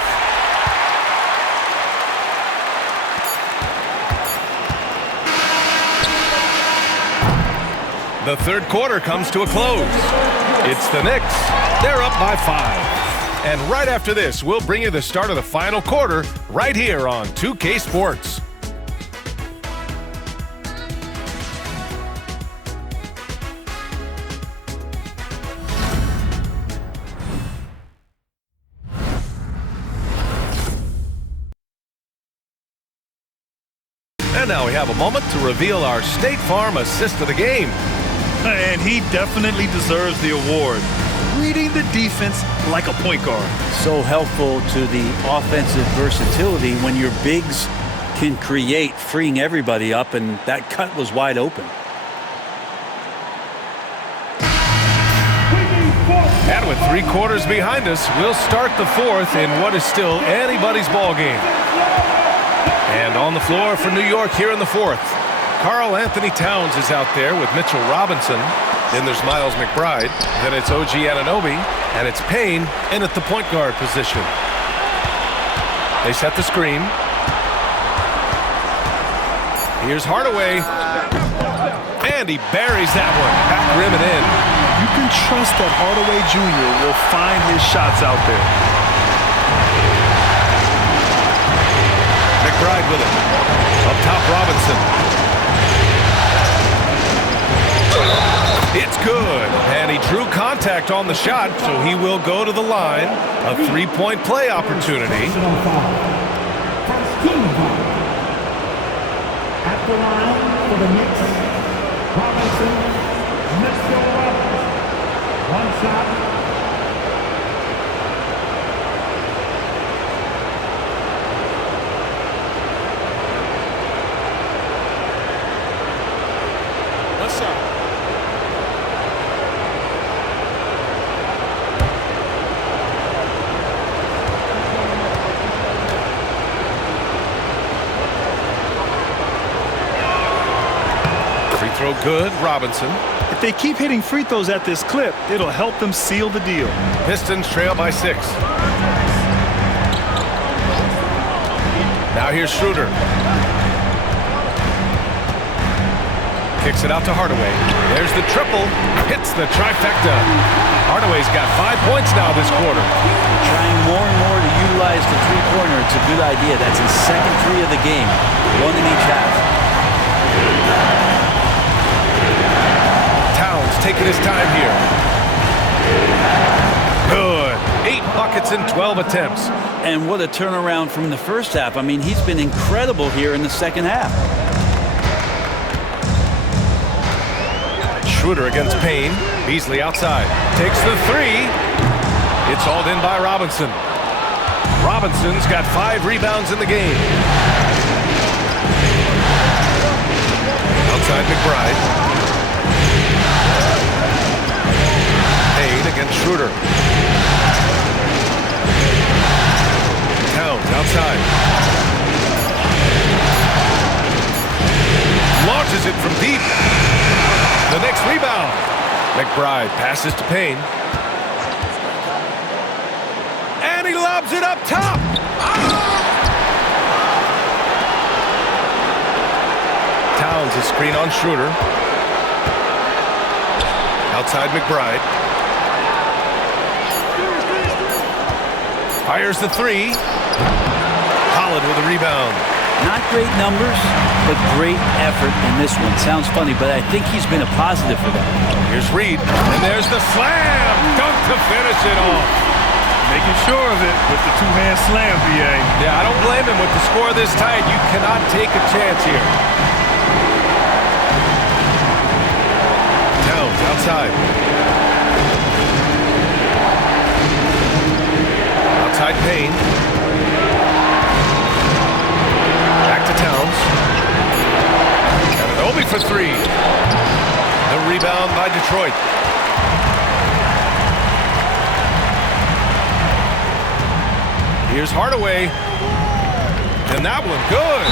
The third quarter comes to a close. It's the Knicks. They're up by 5. And right after this, we'll bring you the start of the final quarter right here on 2K Sports. And now we have a moment to reveal our State Farm assist of the game. And he definitely deserves the award. Reading the defense like a point guard. So helpful to the offensive versatility when your bigs can create, freeing everybody up, and that cut was wide open. And with with 3 quarters behind us, we'll start the 4th in what is still anybody's ball game. And on the floor for New York here in the 4th, Karl Anthony Towns is out there with Mitchell Robinson. Then there's Miles McBride. Then it's OG Anunoby. And it's Payne in at the point guard position. They set the screen. Here's Hardaway. And he buries that one. Back rim and in. You can trust that Hardaway Jr. will find his shots out there. McBride with it. Up top, Robinson. It's good. And he drew contact on the shot, so he will go to the line. A 3-point play opportunity. First team foul. At the line for the Knicks, Robinson, Mr. Robinson. One shot. Free throw good, Robinson. If they keep hitting free throws at this clip, it'll help them seal the deal. Pistons trail by 6. Now here's Schroeder. Kicks it out to Hardaway. There's the triple. Hits the trifecta. Hardaway's got 5 points now this quarter. Trying more and more to utilize the three-pointer. It's a good idea. That's his second 3 of the game. 1 in each half. Towns taking his time here. Good. 8 buckets in 12 attempts. And what a turnaround from the first half. I mean, he's been incredible here in the second half. Schroeder against Payne. Beasley outside. Takes the 3. It's hauled in by Robinson. Robinson's got 5 rebounds in the game. Outside McBride. Payne against Schroeder. Towns outside. Launches it from deep. The Knicks rebound. McBride passes to Payne. And he lobs it up top. Towns is screen on Schroeder. Outside McBride. Fires the 3. Holland with a rebound. Not great numbers, but great effort in this one. Sounds funny, but I think he's been a positive for them. Here's Reed, and there's the slam! Dunk to finish it off. Making sure of it with the 2-hand slam, BA. Yeah, I don't blame him with the score this tight. You cannot take a chance here. Towns outside. Outside Payne. Back to Towns. Anunoby for 3. The rebound by Detroit. Here's Hardaway. And that one good.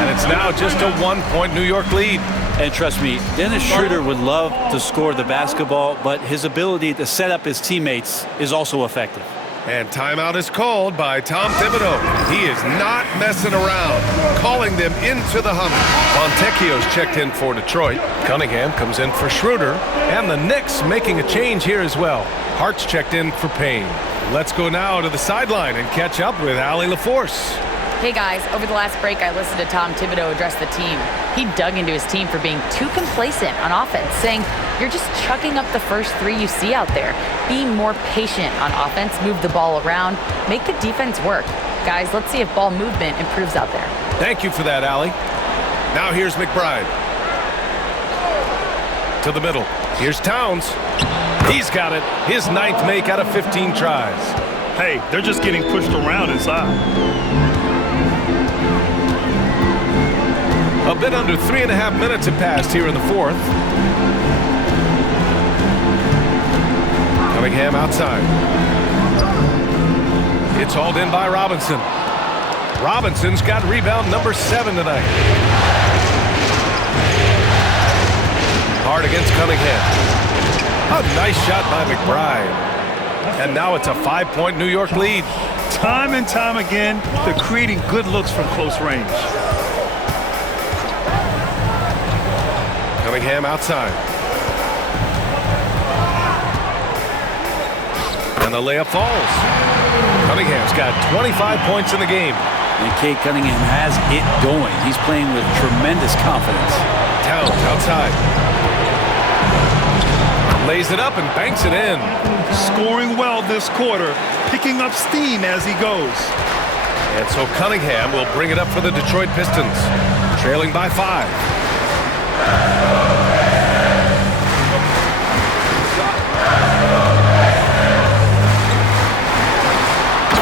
And it's now just a 1-point New York lead. And trust me, Dennis Schroeder would love to score the basketball, but his ability to set up his teammates is also effective. And timeout is called by Tom Thibodeau. He is not messing around, calling them into the hunt. Fontecchio's checked in for Detroit. Cunningham comes in for Schroeder. And the Knicks making a change here as well. Hart's checked in for Payne. Let's go now to the sideline and catch up with Allie LaForce. Hey guys, over the last break I listened to Tom Thibodeau address the team. He dug into his team for being too complacent on offense, saying, you're just chucking up the first 3 you see out there. Be more patient on offense, move the ball around, make the defense work. Guys, let's see if ball movement improves out there. Thank you for that, Allie. Now here's McBride. To the middle. Here's Towns. He's got it. His 9th make out of 15 tries. Hey, they're just getting pushed around inside. A bit under 3.5 minutes have passed here in the 4th. Cunningham outside. It's hauled in by Robinson. Robinson's got rebound number 7 tonight. Hard against Cunningham. A nice shot by McBride. And now it's a 5-point New York lead. Time and time again, they're creating good looks from close range. Cunningham outside. And the layup falls. Cunningham's got 25 points in the game. And Cade Cunningham has it going. He's playing with tremendous confidence. Towns outside. Lays it up and banks it in. Scoring well this quarter, picking up steam as he goes. And so Cunningham will bring it up for the Detroit Pistons, trailing by 5.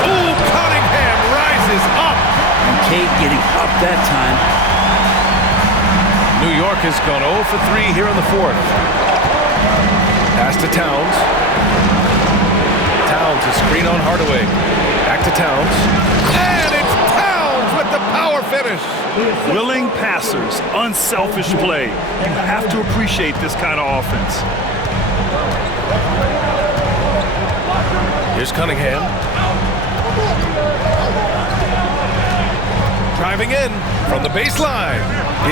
Oh, Cunningham rises up. And Cade getting up that time. New York has gone 0 for 3 here in the 4th. Pass to Towns. Towns, a screen on Hardaway. Back to Towns. And it's Towns with the power finish. Willing passers, unselfish play. You have to appreciate this kind of offense. Here's Cunningham. Driving in from the baseline.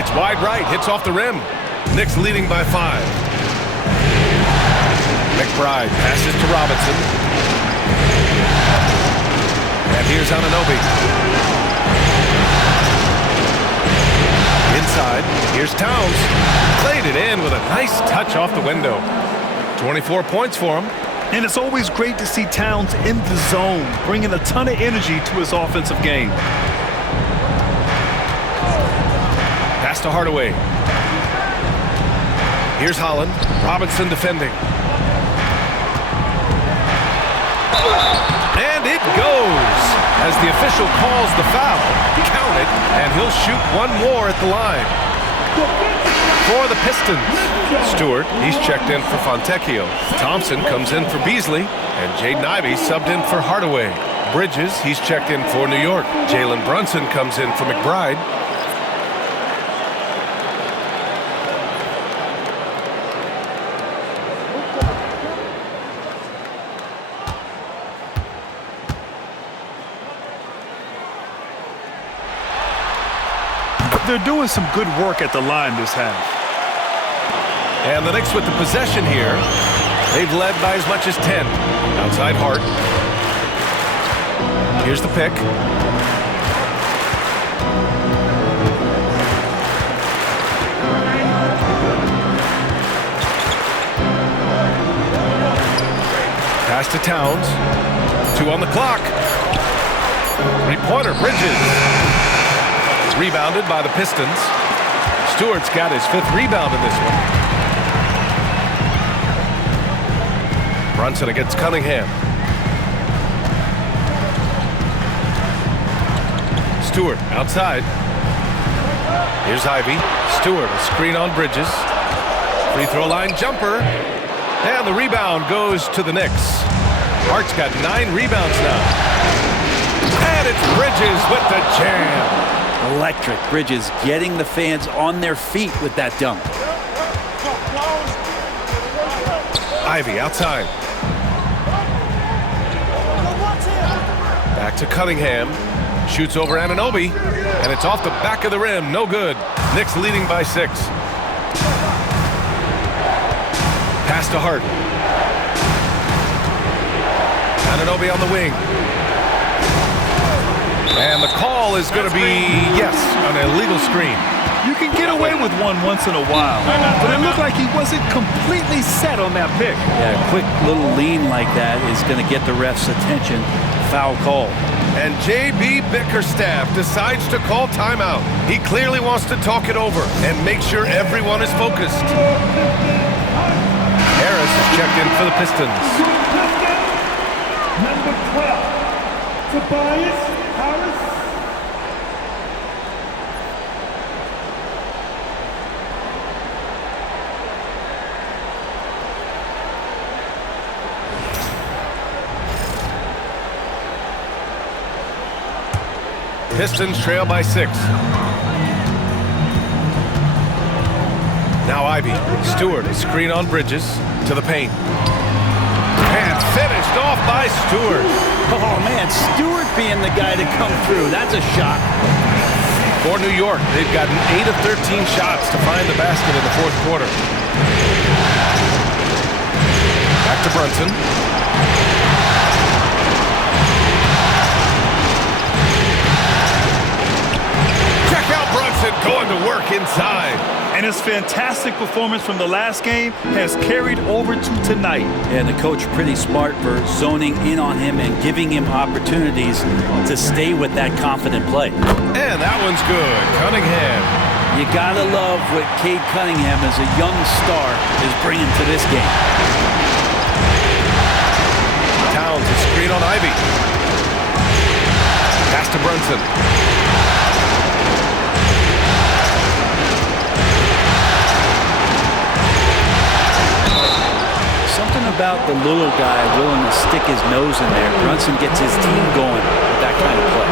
It's wide right, hits off the rim. Knicks leading by 5. McBride passes to Robinson. And here's Anunoby. Inside, here's Towns. Played it in with a nice touch off the window. 24 points for him. And it's always great to see Towns in the zone, bringing a ton of energy to his offensive game. Pass to Hardaway. Here's Holland. Robinson defending. And it goes as the official calls the foul. Count it, and he'll shoot one more at the line. For the Pistons, Stewart, he's checked in for Fontecchio. Thompson comes in for Beasley, and Jaden Ivey subbed in for Hardaway. Bridges, he's checked in for New York. Jalen Brunson comes in for McBride. They're doing some good work at the line this half. And the Knicks with the possession here. They've led by as much as 10. Outside Hart. Here's the pick. Pass to Towns. 2 on the clock. 3-pointer, Bridges. Rebounded by the Pistons. Stewart's got his 5th rebound in this one. Brunson against Cunningham. Stewart outside. Here's Ivey. Stewart, a screen on Bridges. Free throw line jumper. And the rebound goes to the Knicks. Hart's got 9 rebounds now. And it's Bridges with the jam. Electric. Bridges getting the fans on their feet with that dunk. Ivey outside. Back to Cunningham. Shoots over Anunoby. And it's off the back of the rim. No good. Knicks leading by 6. Pass to Hart. Anunoby on the wing. And the call is going to be, yes, an illegal screen. You can get away with one once in a while, but it looked like he wasn't completely set on that pick. Yeah, a quick little lean like that is going to get the ref's attention. Foul call. And J.B. Bickerstaff decides to call timeout. He clearly wants to talk it over and make sure everyone is focused. Harris is checked in for the Pistons. Number 12, Tobias Harris. Pistons trail by 6. Now Ivy. Stewart, a screen on Bridges to the paint. And finished off by Stewart. Oh, man, Stewart being the guy to come through. That's a shot. For New York, they've gotten 8 of 13 shots to find the basket in the fourth quarter. Back to Brunson. Check out Brunson going to work inside. And his fantastic performance from the last game has carried over to tonight. And the coach pretty smart for zoning in on him and giving him opportunities to stay with that confident play. And that one's good. Cunningham. You gotta love what Cade Cunningham as a young star is bringing to this game. Towns a screen on Ivy. Pass to Brunson. Something about the little guy willing to stick his nose in there. Brunson gets his team going with that kind of play.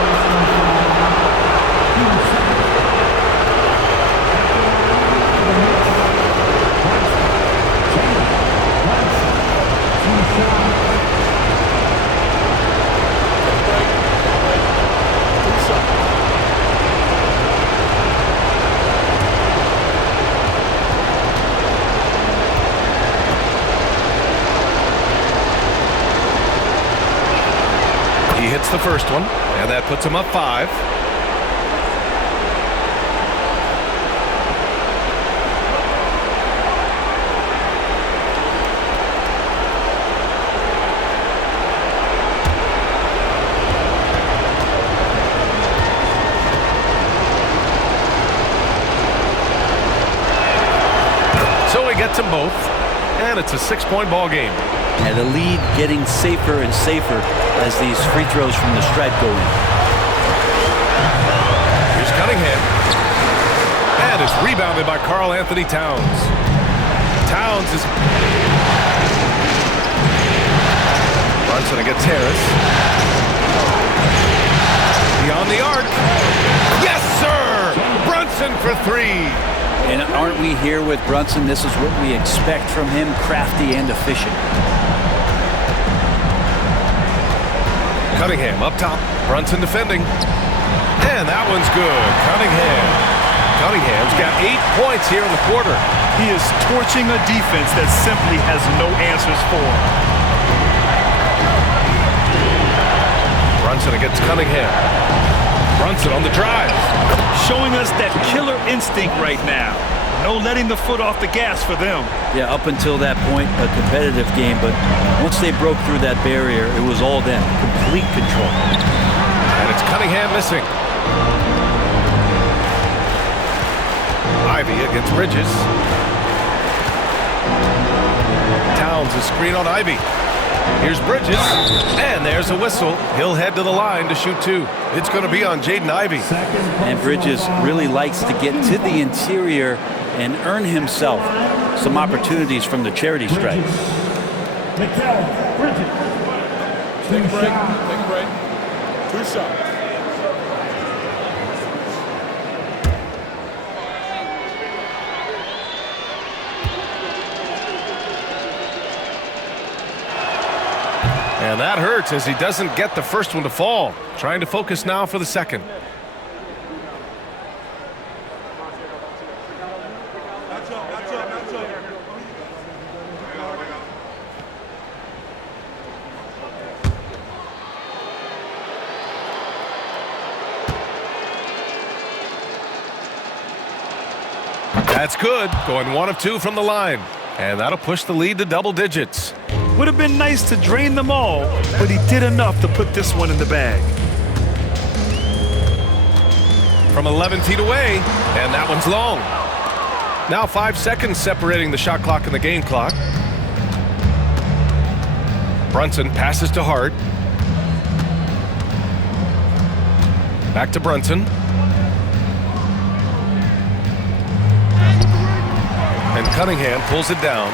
The first one, and that puts him up 5. So he gets them both, and it's a 6-point ball game. And the lead getting safer and safer as these free throws from the stripe go in. Here's Cunningham. And it's rebounded by Karl Anthony Towns. Towns is... Brunson against Harris. Beyond the arc. Yes, sir! Brunson for 3. And aren't we here with Brunson? This is what we expect from him, crafty and efficient. Cunningham up top. Brunson defending. And that one's good. Cunningham's got 8 points here in the quarter. He is torching a defense that simply has no answers for him. Brunson against Cunningham. Brunson on the drive. Showing us that killer instinct right now. No letting the foot off the gas for them. Yeah, up until that point, a competitive game, but once they broke through that barrier, it was all them. Complete control. And it's Cunningham missing. Ivy against Bridges. Towns a screen on Ivy. Here's Bridges, and there's a whistle. He'll head to the line to shoot 2. It's going to be on Jaden Ivey. And Bridges really likes to get to the interior and earn himself some opportunities from the charity stripe. Take a break. 2 shots. And that hurts as he doesn't get the first one to fall. Trying to focus now for the second. That's good. Going 1 of 2 from the line. And that'll push the lead to double digits. Would have been nice to drain them all, but he did enough to put this one in the bag. From 11 feet away, and that one's long. Now 5 seconds separating the shot clock and the game clock. Brunson passes to Hart. Back to Brunson. And Cunningham pulls it down.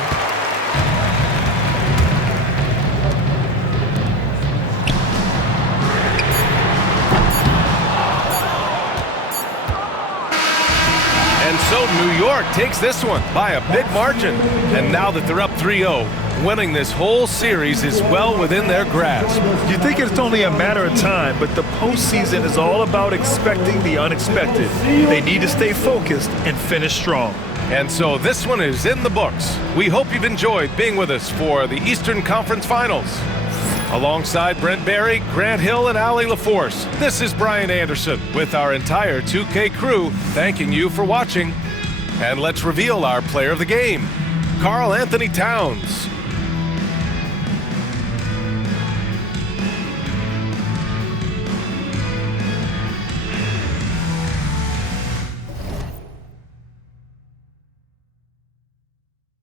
New York takes this one by a big margin. And now that they're up 3-0, winning this whole series is well within their grasp. You think it's only a matter of time, but the postseason is all about expecting the unexpected. They need to stay focused and finish strong. And so this one is in the books. We hope you've enjoyed being with us for the Eastern Conference Finals. Alongside Brent Barry, Grant Hill, and Allie LaForce, this is Brian Anderson with our entire 2K crew thanking you for watching. And let's reveal our player of the game, Karl Anthony Towns.